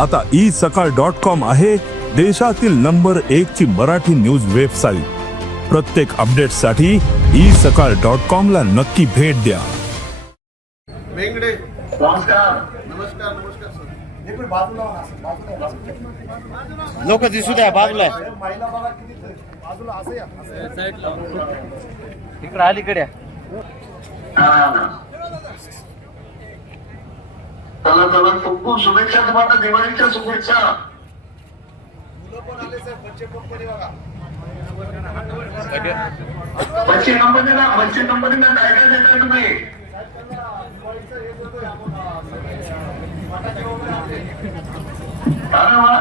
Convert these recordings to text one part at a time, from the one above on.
आता ई सकाळ dot com आहे देशातील नंबर एक ची मराठी न्यूज वेबसाईट. प्रत्येक अपडेटसाठी ई सकाळ डॉट कॉम ला नक्की भेट द्या. वेंगडे. नमस्कार. नमस्कार नमस्कार सर. लोक दिसू द्या बाजूला. महिला बघा किती बाजूला असं या असं या. इकडे अलीकडे चला चला खूप खूप शुभेच्छा तुम्हाला दिवाळीच्या शुभेच्छा. पण आले साहेब बच्चे कंपनी बघा बच्चे कंपनीला बच्चे कंपनीला काय काय देताय तुम्ही अरे वा.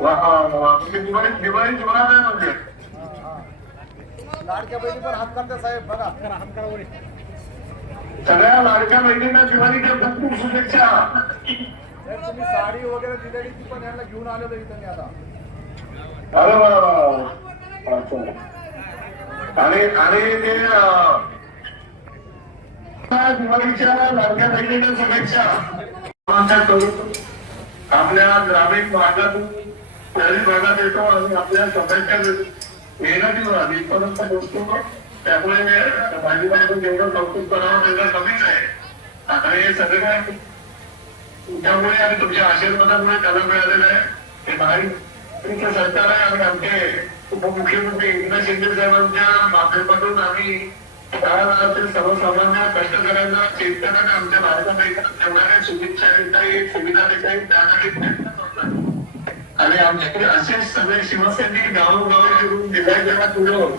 वा दिवाळी दिवाळी जोरात आहे म्हणजे. लाडक्या बहिणी पण हात साहेब बघा. सगळ्या लाडक्या बहिणींना दिवाळीच्या खूप खूप शुभेच्छा. तुम्ही साडी वगैरे दिलेली ती पण यांना घेऊन आलेलो इथं आता. अरे. आणि आणि ते अं, दिवाळीच्या लाडक्या बहिणींना शुभेच्छा. आमच्या तरुण आपल्या ग्रामीण भागातून शहरी भागात येतो आणि आपल्या स्वतःच्या मेहनतीवर आधी इथपर्यंत पोहोचतो. त्यामुळे भाजीपासून जेवढं कौतुक करावं तेवढं कमीच आहे. आता हे सगळं काय? तुमच्यामुळे आणि तुमच्या आशीर्वादामुळे त्याला मिळालेलं आहे. हे महाराष्ट्राचं सरकार आहे आणि आमचे उपमुख्यमंत्री एकनाथ शिंदे साहेबांच्या माध्यमातून आम्ही तळागाळातील सर्वसामान्य कष्टकऱ्यांना शेतकऱ्यांना आमच्या भारतामध्ये तेवढ्या शुभेच्छा देता येईल सुविधा देता येईल त्यासाठी प्रयत्न करतात आणि आमचे असेच सगळे शिवसैनिक गावोगावी फिरून जिल्ह्या जिल्ह्यात फिरून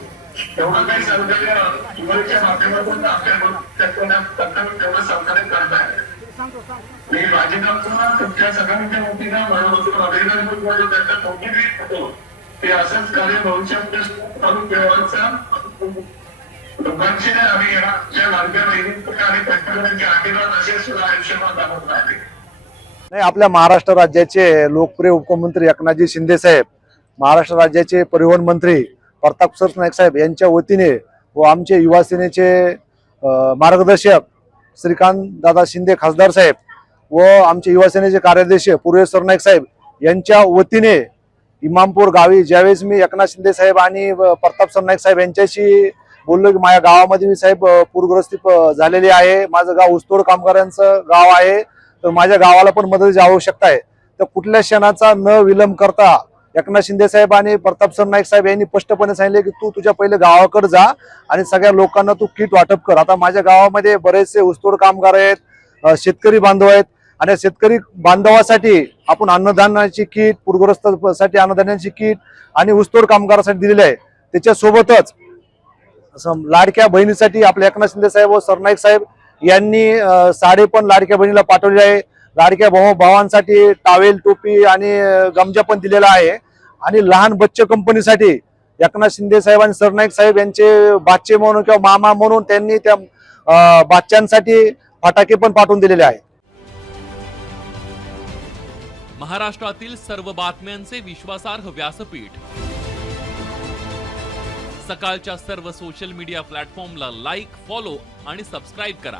तेवढं काही सहकार्य दिवाळीच्या माध्यमातून आपल्याकडून कर्तव्य तेवढं सहकार्य करताय मी माझी कल्पना तुमच्या सगळ्यांच्या वतीनं मनापासून अभिनंदन करतो त्याचा कौतुक होतो ते असंच कार्य भविष्यामध्ये चालू ठेवायचं. लोकांचे आम्ही आमच्या लाडक्या आणि कष्टकऱ्यांचे आशीर्वाद असे सुद्धा आयुष्यमान दाखवत राहते नाही आपल्या महाराष्ट्र राज्याचे लोकप्रिय उपमुख्यमंत्री एकनाथजी शिंदे साहेब महाराष्ट्र राज्याचे परिवहन मंत्री प्रताप सरनाईक साहेब यांच्या वतीने व आमचे युवा सेनेचे मार्गदर्शक श्रीकांत दादा शिंदे खासदार साहेब व आमचे युवा सेनेचे कार्याध्यक्ष पूर्वेश सरनाईक साहेब यांच्या वतीने इमामपूर गावी ज्यावेळेस मी एकनाथ शिंदे साहेब आणि प्रताप सरनाईक साहेब यांच्याशी बोललो की माझ्या गावामध्ये मी साहेब पूरग्रस्ती झालेली आहे. माझं गाव ऊसतोड कामगारांचं गाव आहे. तर माझ्या गावाला पण मदतीची आवश्यकता आहे. तर कुठल्या क्षणाचा न विलंब करता एकनाथ शिंदे साहेब आणि प्रताप सर नाईक साहेब यांनी स्पष्टपणे सांगितले की तू तुझ्या पहिले गावाकडे जा आणि सगळ्या लोकांना तू किट वाटप कर. आता माझ्या गावामध्ये बरेचसे ऊसतोड कामगार आहेत शेतकरी बांधव आहेत आणि शेतकरी बांधवासाठी आपण अन्नधान्याची किट पूरग्रस्तासाठी अन्नधान्याची किट आणि ऊसतोड कामगारासाठी दिलेली आहे. त्याच्यासोबतच लाडक्या बहिणीसाठी आपले एकनाथ शिंदे साहेब व सरनाईक साहेब यांनी साडे पण लाडक्या बहिणीला पाठवले आहे. लाडक्या भाऊ भावांसाठी टावेल टोपी आणि गमजा पण दिलेला आहे. आणि लहान बच्चे कंपनीसाठी एकनाथ शिंदे साहेब आणि सरनाईक साहेब यांचे बाचे म्हणून किंवा मामा म्हणून त्यांनी त्या अ, बाच्यांसाठी फटाके पण पाठवून दिलेले आहे महाराष्ट्रातील सर्व बातम्यांचे विश्वासार्ह व्यासपीठ. सकाळच्या सर्व सोशल मीडिया प्लॅटफॉर्मला लाईक फॉलो आणि सबस्क्राईब करा.